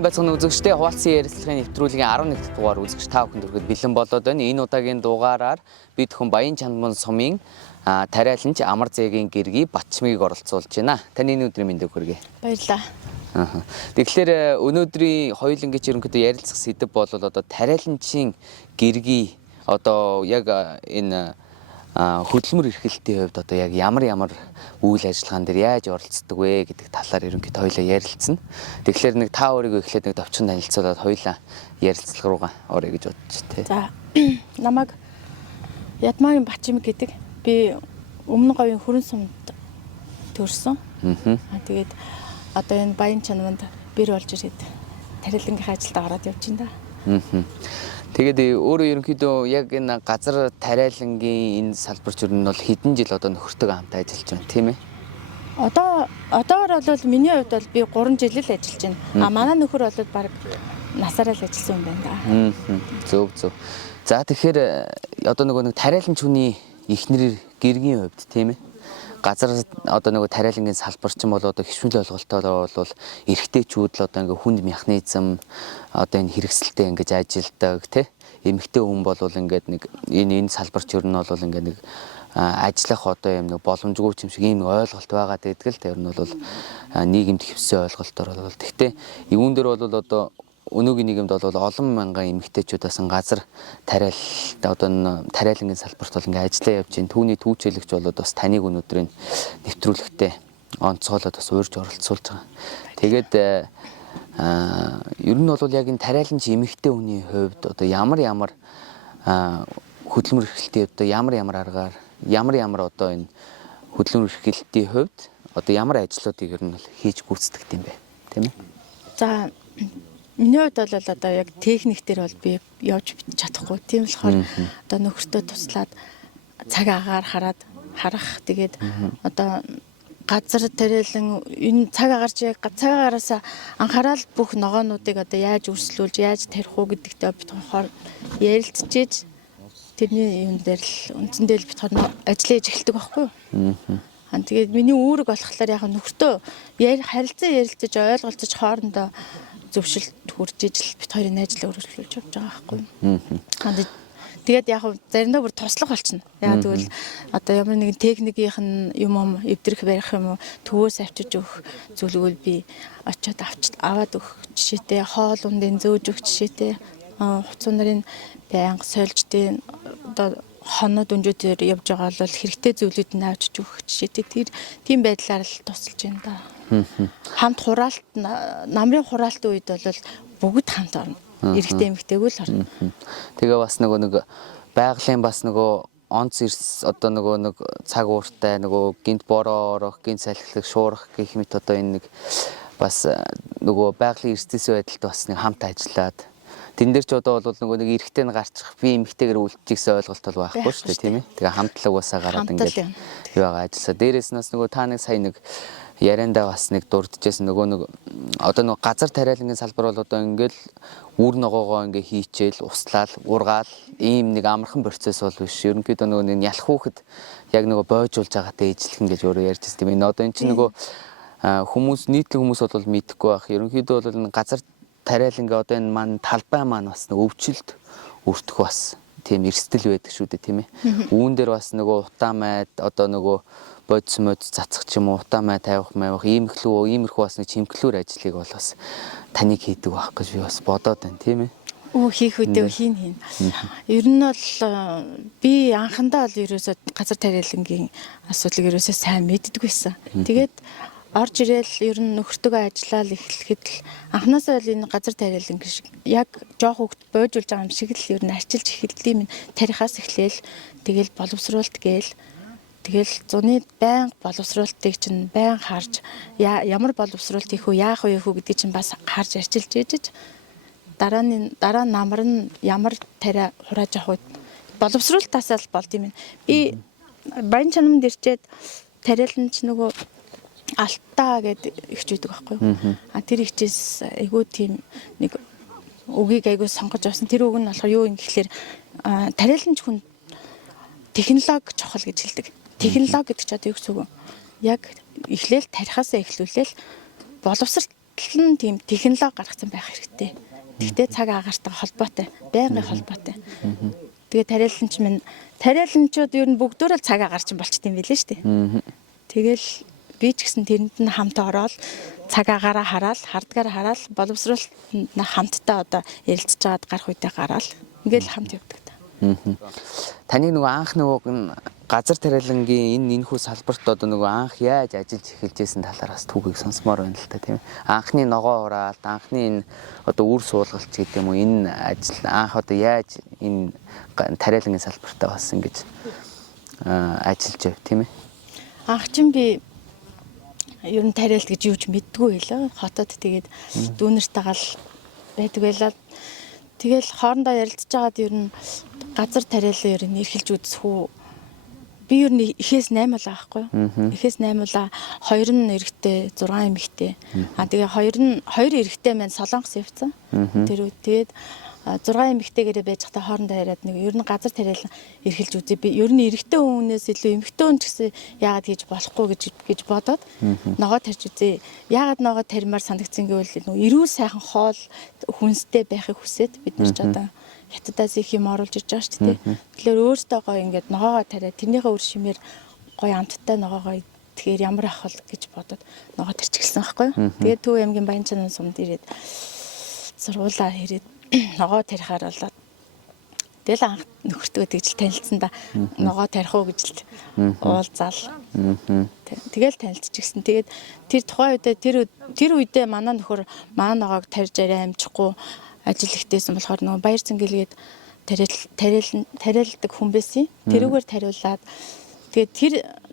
Сайн байцгаана үзэгчдээ, хуваалцсан ярилцлагын нэвтрүүлгийн 11 дугаар үзэгч та бүхэнд хүргэж бэлэн болоод байна. Энэ удаагийн дугаараар бид хүн Баян Чанаман сумын тариаланч Амар Зээгийн гэргий Батчмыг оролцуулж байна. Таны энэ өдрийн мэндийг хүргэе. Баярлалаа. Тэгэхээр өнөөдрийн хоёулангич ерөнхийдөө ярилцах сэдэв бол одоо тариаланчийн гэргий одоо яг энэ хөдөлмөр эрхлэлтийн хувьд одоо яг ямар үйл ажиллагаан дээр яаж оролцдог вэ гэдэг талаар ерөнхийдөө хоёулаа ярилцсан. Тэгэхээр нэг та өөрийгөө эхлээд нэг товчхон танилцуулаад хоёулаа ярилцлага руугаа орё гэж бодож тээ. За намайг Ядмаагийн Батчмыг гэдэг. Би Өмнө говийн Хүрэн сумд төрсөн. Тэгээд одоо энэ Баян Чанаманд бэр болж ирээд тариалангийнхаа ажилд ороод явж байна да. Тэгээд өөрөө ерөнхийдөө яг энэ газар тариалангийн энэ салбарч юу нь бол хэдэн жил одоо нөхөртөг хамтаа ажиллаж байна тийм ээ? Одоогор бол миний хувьд бол би 3 жил л ажиллаж байна. Манай нөхөр бол баг насаараа л ажилласан юм байна да. Зөв. За тэгэхээр одоо нэг тариаланч хүний эхнэр гэргийн хувьд тийм ээ? Газар одоо тариалангийн салбарчин бол одоо хөвшмөл ойлголтоор бол эрэгтэйчүүд л одоо хүнд механизм одоо энэ хэрэгсэлтэй ингэж ажилдаг тий эмэгтэй хүн бол ингээд нэг энэ салбарч ер нь бол ингээд нэг ажиллах одоо юм нэг боломжгүй юм шиг ийм ойлголт байгаад байдаг л тэр нь бол нийгэмд хэвсэн ойлголтоор бол тэгтээ юун дээр бол одоо өнөөгийн нийгэмд бол олон мянган эмэгтэйчүүдээс газар тариалт одоо тариалангийн салбарт бол ингээ ажиллаа явж байна. Түүний түүчэлэгч бол бас таныг өнөөдрийн нэвтрүүлэгтээ онцгойлоод бас уурж оролцуулж байгаа. Тэгээд ер нь бол яг энэ тариаланч эмэгтэй хүний хувьд одоо ямар хөдөлмөр эрхлэлтийн одоо ямар аргаар ямар одоо энэ хөдөлмөр эрхлэлтийн хувьд одоо ямар ажлуудыг ер нь бол хийж гүйцэтгэх юм бэ? Тийм ээ. За миний хувьд бол одоо яг техник дээр бол би явж чадахгүй. Тийм болохоор одоо нөхөртөө туслаад цаг агаар харах тэгээд одоо газар тариалан энэ цаг агаараас анхаарал бүх ногоонуудыг одоо яаж өрсөлдүүлж яаж тарих уу гэдэгтээ бид хоор ярилцчихэж тэрний юм дээр л үндсэндээ л бид хоор ажиллаж эхэлдэг байхгүй юу? Тэгээд миний үүрэг болохоор яг нөхөртөө харилцан ярилцаж ойлголцож хоорондоо зөвшөлт хүрж ижил бит хоёрын ажил өргөжлүүлж явж байгаа байхгүй юу. Тэгээд яг заримдаа бүр туслах болчихно. Яг тэгвэл одоо ямар нэгэн техникийнх нь юм эвдрэх барих юм уу төвөөс авчиж өгөх зүйлгүй би очиод аваад өгөх жишээтэй хоол ундын зөөж өгөх жишээтэй хуцуу нарын байнга сольжтэй одоо хоноод өнжөөдөр явж байгаа бол хэрэгтэй зүйлүүд нь авчиж өгөх жишээтэй тийм байдлаар л тусалж байна да. Хамт хураалт намрын хураалтын үед бол бүгд хамт орно. Эрэгтэй эмэгтэйг л орно. Тэгээ бас нэг байгалийн бас онц эрс одоо нэг цаг ууртай гинт бороо орох, гинт салхилах, шуурах гэх мэт одоо энэ нэг бас байгалийн эрсдэс байдалд бас нэг хамт ажиллаад тэн дээр ч одоо бол нэг эрэгтэй нь гарчих би эмэгтэйгээр үлдчихсэн ойлголт бол байхгүй шүү дээ тийм ээ. Тэгээ хамтлаг басаа гараад ингээд юу байгаа ажилласаа. Дээрээс нас та нэг сая нэг яриандаа бас нэг дурдчихсэн одоо газар тариалангийн салбар бол одоо ингээл үр ногоогоо ингээ хийчихэл услаал ургаал ийм нэг амархан процесс бол биш. Ерөнхийдөө нэг ялах хүүхэд яг бойжуулж байгаатай ижлэхэн гэж өөрөө ярьж байсан тийм ээ. Одоо эн чинь хүмүүс нийтлэг хүмүүс бол мэдэхгүй байх. Ерөнхийдөө бол газар тариалангийн одоо энэ маань талбай маань бас өвчлөлт өртөх бас тийм эрсдэл байдаг шүү дээ тийм ээ. Үүн дээр бас утаа майд одоо бодис цацах ч юм уу утаа май тавих иймэрхүү бас чимхлүүр ажлыг бол бас таныг хийдэг байх гэж би бас бодоод байна тийм ээ. Хийх үедээ хийн. Ер нь бол би анхандаа бол ерөөсөө газар тариалангийн асуудлыг ерөөсөө сайн мэддэг байсан. Тэгээд орж ирээл ер нь нөхөртөөгөө ажиллаад эхлэхэд л анханасаа л энэ газар тариаланг шиг яг жоох хөвгт бойжуулж байгаа юм шиг л ер нь арчилж эхэлдэм тарихаас эхлээл тэгэл боловсруулалт гээл тэгэл зуны байнга боловсруулалтыг чинь байнга харж ямар боловсруулалт хийх үү яах вэ гэдгийг чинь бас харж арчилж ээжж дараа намар нь ямар тариа хурааж авах вэ боловсруулалтаас л болд юм. Би Баян Чанаманд ирчээд тариаланч Алтаа гэдэг ихч үйдэг байхгүй юу? Тэр ихчээс айгүй тийм нэг үгийг айгүй сонгож авсан. Тэр үг нь болохоор юу юм гэхэлэр тариаланч хүн технологи чухал гэж хэлдэг. Технологи гэдэг чинь одоо юу гэсэн үг вэ? Яг эхлээл тарихаасаа эхлүүлээл боловсрал хүртэл нь тийм технологи гаргасан байх хэрэгтэй. Гэхдээ цаг агаартай холбоотой, байнгын холбоотой. Тэгээ тариаланчууд ер нь бүгдөө л цаг агаар чинь болчт юм билээ шүү дээ. Тэгэл би ч гэсэн тэрэнд нь хамт ороод цаг агаараа хараад, хардгаараа хараад боловсруулалт хамтдаа одоо ярилцж байгаад гарах үедээ гараал. Ингээл хамт явдаг та. Таны нөгөө анх нөгөө газар тариалангийн энэхүү салбарт одоо нөгөө анх яаж ажиллаж эхэлж байсан талаараас түүхийг сонсомоор байна л та тийм ээ. Анхны ногоо хураалт, анхны энэ одоо үр суулгалт гэдэг юм уу энэ ажил анх одоо яаж энэ тариалангийн салбартаа бас ингэж ажиллаж байв тийм ээ. Анх чинь би ер нь тариалт гэж юу ч мэддгүй байлаа. Хотод тэгээд дүүнэртэйгээ л байдаг байлаа. Тэгэл хоорондоо ярилцж байгаад ер нь газар тариалан ер нь эрхэлж үзэх үү. Би ер нь эхээс 8 л аахгүй. Эхээс 8 л 2 нь эрэгтэй, 6 эмэгтэй. Тэгээ 2 эрэгтэй маань Солонгос явцсан. Тэр үед тэгээд 6 эмэгтэйгээрээ байж хата хоорондоо яриад нэг ер нь газар тариалан эрхэлж үзье. Би ер нь эрэгтэй хүнээс илүү эмэгтэй хүн ч гэсэн яагаад хийж болохгүй гэж бодоод ногоо тарьж үзье. Яагаад ногоо тарьмаар санагдсан гэвэл эрүүл сайхан хоол хүнстэй байхыг хүсээд бид нар ч одоо хятадаас их юм оруулж ирж байгаа шүү дээ. Тэгэхээр өөртөө гоё ингээд ногоогоо тариад тэрнийхээ үр шимээр гоё амттай ногоогоо тэгэхээр ямар ах вэ гэж бодоод ногоо тарьчихсан байхгүй юу. Тэгээд Төв аймгийн Баянчаанын сумд ирээд сургуулаа ирээд ногоо тарихаар болоод тэгэл анх нөхөртөө тэгжл танилцсан да ногоо тарих уу гэж л уулзаал. Тэгэл танилцчихсан. Тэгээд тэр тухайн үедээ тэр үедээ манай нөхөр манай ногоог тарьж арай амжихгүй ажил ихтэйсэн болохоор нөгөө баяр цэнгэлгээд тариалдаг хүн байсан. Тэрүүгээр тариулаад тэгээд тэр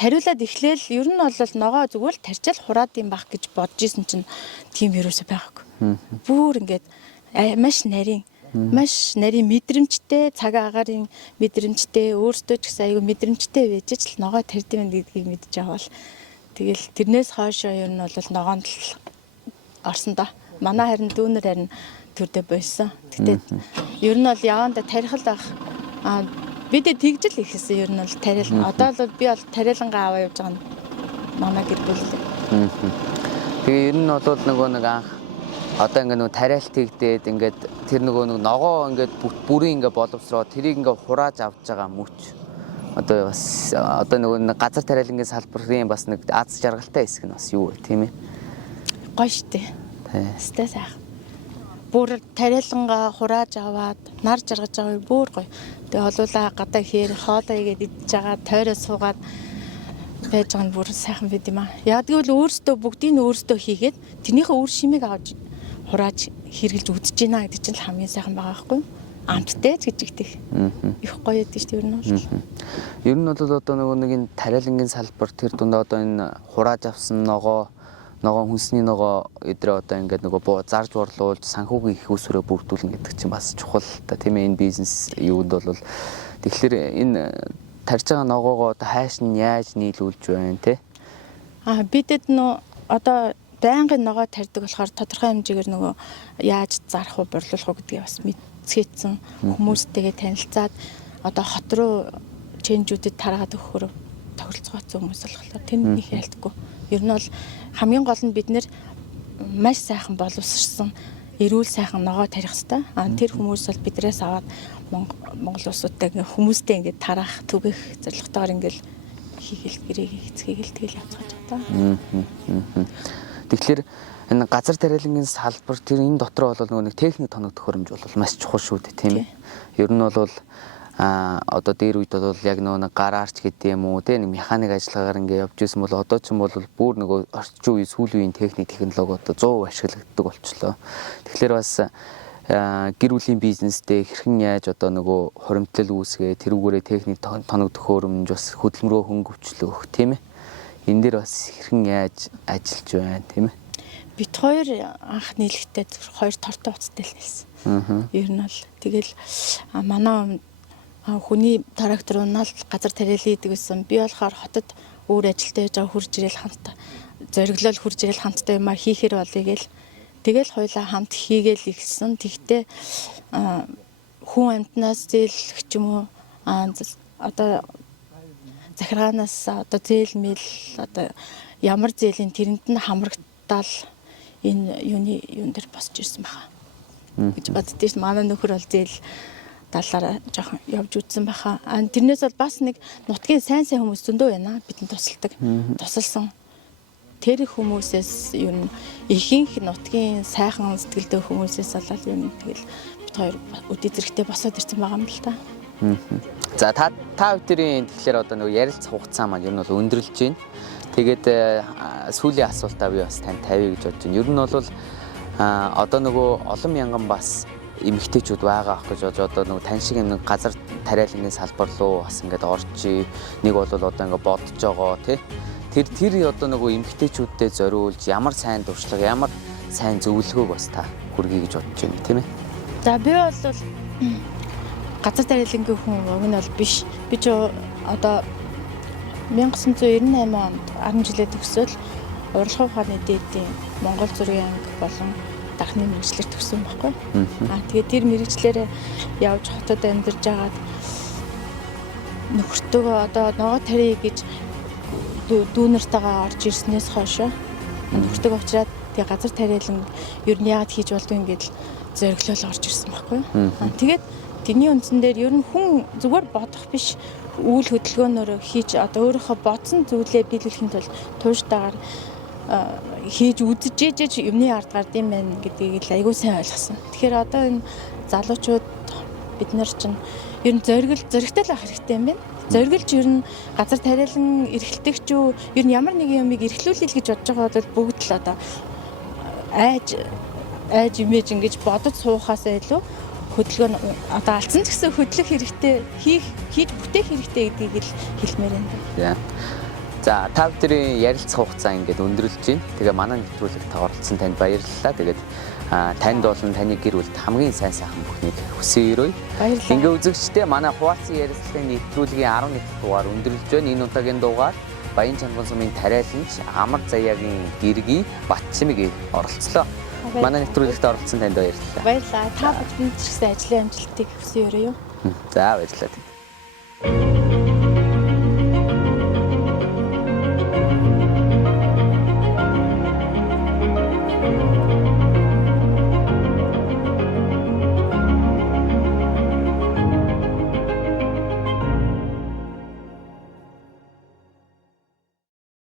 тариулаад эхлээл ер нь бол ногоо зүгээр л тарьчаал хураад юм байх гэж бодож исэн чинь тийм юусоо байгаагүй. Бүр ингээд маш нарийн мэдрэмжтэй, цаг агаарын мэдрэмжтэй, өөртөө ч гэсэн айгүй мэдрэмжтэй байж ч л ногоо тарьдсан гэдгийг мэдж авал тэгэл тэрнээс хойшоо ер нь бол ногоонд л орсон доо. Манай харин дүүнэр харин төрдөө болсон. Гэтэ ер нь бол яванда тарих л байх. Бид тэгжл ихсэн ер нь бол тариалан. Одоо бол би бол тариалангаа аваа явж байгаа нь манай гэр бүл. Тэгээ ер нь бол нөгөө нэг анх одоо ингээ нөгөө тариалт хийгдээд ингээд тэр нөгөө ногоо ингээд бүрийн ингээ боловсроо тэрийг ингээ хурааж авч байгаа мөч. Одоо бас одоо нөгөө газар тариалангийн салбарын бас нэг аз жаргалтай хэсэг нь бас юу вэ тийм ээ. Гоё штэ. Стэй сайхан. Бүр тариалангаа хурааж аваад нар жаргаж байгаа бүр гоё. Тэгээ холуулаа гадаа хээр хоолоо игээд идж байгаа тойроо суугаад байж байгаа нь бүр сайхан байд юм аа. Яг гэвэл өөртөө бүгдийг нь өөртөө хийгээд тэрнийхээ үр шимийг авч хурааж хэрглэж үдэж гинэ гэдэг чинь л хамгийн сайхан байгаа байхгүй юу? Амттай ч гэж игдэх. Их гоё яд шүү дээ ер нь бол. Ер нь бол одоо нөгөө нэг энэ тариалангийн салбар тэр дундаа одоо энэ хурааж авсан ногоо хүнсний ногоо эдрээ одоо ингээд нөгөө зарж борлуулж санхүүгийн их усрээ бүрдүүлнэ гэдэг чинь бас чухал та тийм ээ энэ бизнес юунд бол тэгэхээр энэ тарьж байгаа ногоогоо одоо хайш нь яаж нийлүүлж байна те? Бидэд нөө одоо байнгын ногоо тарьдаг болохоор тодорхой хэмжээгээр нөгөө яаж зарах уу борлуулах уу гэдгийг бас мэдсгэцэн хүмүүстэйгээ танилцаад одоо хот руу чэнжүүдэд тараад өгөхөөр тохиролцооцсон хүмүүс болохоор тэнд их ялдаггүй. Ер нь бол хамгийн гол нь бид нэр маш сайхан боловсрсан эрүүл сайхан ногоо тарих хэвээр. Тэр хүмүүс бол бидрээс аваад Монгол улсуудтай хүмүүстэй ингээд тарах түгэх зорилготойгоор ингээд хийгээл гэрээг эцгээгээл тэгэл явцгааж байна. Тэгэхээр энэ газар тариалангийн салбар тэр энэ дотор бол нөгөө нэг техник тоног төхөөрөмж бол маш чухал шүү дээ тийм ээ. Ер нь бол одоо дээр үед бол яг нөгөө гараарч гэдэг юм уу те нэг механик ажиллагаар ингээд явж исэн бол одоо ч юм бол бүр нөгөө орчин үеийн сүүлийн үеийн техник технологи одоо 100% ашигладаг болчихлоо. Тэгэхээр бас гэр бүлийн бизнестэй хэрхэн яаж одоо нөгөө хуримтлал үүсгээ тэрүүгээрээ техник тоног төхөөрөмж бас хөдөлмөрөө хөнгөвчлөх тийм ээ. Энэ дээр бас хэрхэн яаж ажиллаж байна тийм ээ. Бид хоёр анх нийлэхдээ хоёр тортой уцтай л нэлсэн. Ер нь бол тэгэл манай хүний трактор унаал газар тариалан хийдэг гэсэн. Би болохоор хотод өөр ажилдаа яж байгаа хурж ирэл хамт зориглол хурж ирэл хамттай юмаа хийхэр болъё гээл. Тэгэл хоёлаа хамт хийгээл ихсэн. Тэгтээ хүн амтнаас зээлэх ч юм уу одоо захиргаанаас одоо зээл мэл одоо ямар зээлийн тэрэнд нь хамрагдтал энэ юун дээр босч ирсэн баха гэж боддөө ш. Манай нөхөр бол зээл далаараа жоохон явж үзсэн баха. Тэрнээс бол бас нэг нутгийн сайн хүмүүс зөндөө байна. Бидэнд тусалдаг. Тусалсан. Тэр хүмүүсээс ер нь ихэнх нутгийн сайхан сэтгэлтэй хүмүүсээс болоод ер нь тэгэл бид хоёр үдий зэрэгтэй босоод ирсэн байгаа юм л та. За та бүхэн тэгэхээр одоо нөгөө ярилцах хугацаа маань ер нь бол өндөрлж байна. Тэгээд сүүлийн асуултаа би бас танд тавья гэж бодож байна. Ер нь бол одоо нөгөө олон мянган бас эмэгтэйчүүд байгаа ах гэж бодож одоо нөгөө тань шиг нэг газар тариалангийн салбар руу бас ингээд орчий. Нэг бол одоо ингээд бодож байгаа тий. Тэр одоо нөгөө эмэгтэйчүүдтэй зориулж ямар сайн туршлага, ямар сайн зөвлөгөөг бас та хүргэе гэж бодож байна тийм ээ. За би бол газар тариалангийн хүн уг нь бол биш. Би ч одоо 1998 онд 10 жилээ төгсөөл урлагийн ухааны дээдийн Монгол зургийн анги болон дахны мэргэжлэр төгсөн байхгүй. Тэгээд тэр мэргэжлэрээ явж хотод амьдарч агаад нөхөртөөгөө одоо ногоо тарья гэж дүүнэртэйгээ орж ирснээс хойш нөхөртөөгөө уулзаад тэгээ газар тариалан ер нь яагаад хийж болдгоо ингэж зориглол орж ирсэн байхгүй. Тэгээд тэрний үндсэн дээр ер нь хүн зүгээр бодох биш үйл хөдөлгөөнөөр хийж одоо өөрийнхөө бодсон зүйлээ биелүүлэхийн тулд тууштайгаар хийж үзэж ээж юмны ард гардыг байна гэдгийг л айгүй сайн ойлгосон. Тэгэхээр одоо энэ залуучууд бид нар чинь ер нь зоригтой л авах хэрэгтэй юм байна. Зориглж ер нь газар тариалан эрхэлдэг ч юу ер нь ямар нэг юмыг эрхлүүлээл гэж бодож байгаа бол бүгд л одоо айж имиж ингэж бодож суухаасаа илүү хөдөлгөөн одоо алдсан ч гэсэн хөдлөх хэрэгтэй хийж бүтээх хэрэгтэй гэдгийг л хэлмээр байна. За та бүхэн ярилцах хугацаа ингээд өндөрлж байна. Тэгээ манай нэвтрүүлэгт оролцсон танд баярлалаа. Тэгээд танд болон таны гэр бүлд хамгийн сайн сайхан бүхнийг хүсье. Баярлалаа. Ингээ үзэгчдээ манай хуваалцсан ярилцлагын нэвтрүүлгийн 11 дугаар өндөрлж байна. Энэ удаагийн дугаар Баян Чанган сумын тариаланч Амар Заяагийн гэргий Батчимэг оролцлоо. Манай нэвтрүүлэгт оролцсон танд баярлалаа. Баярлалаа. Та бүхэнд ч гэсэн ажлын амжилтыг хүсье өрөө юу. За баярлалаа.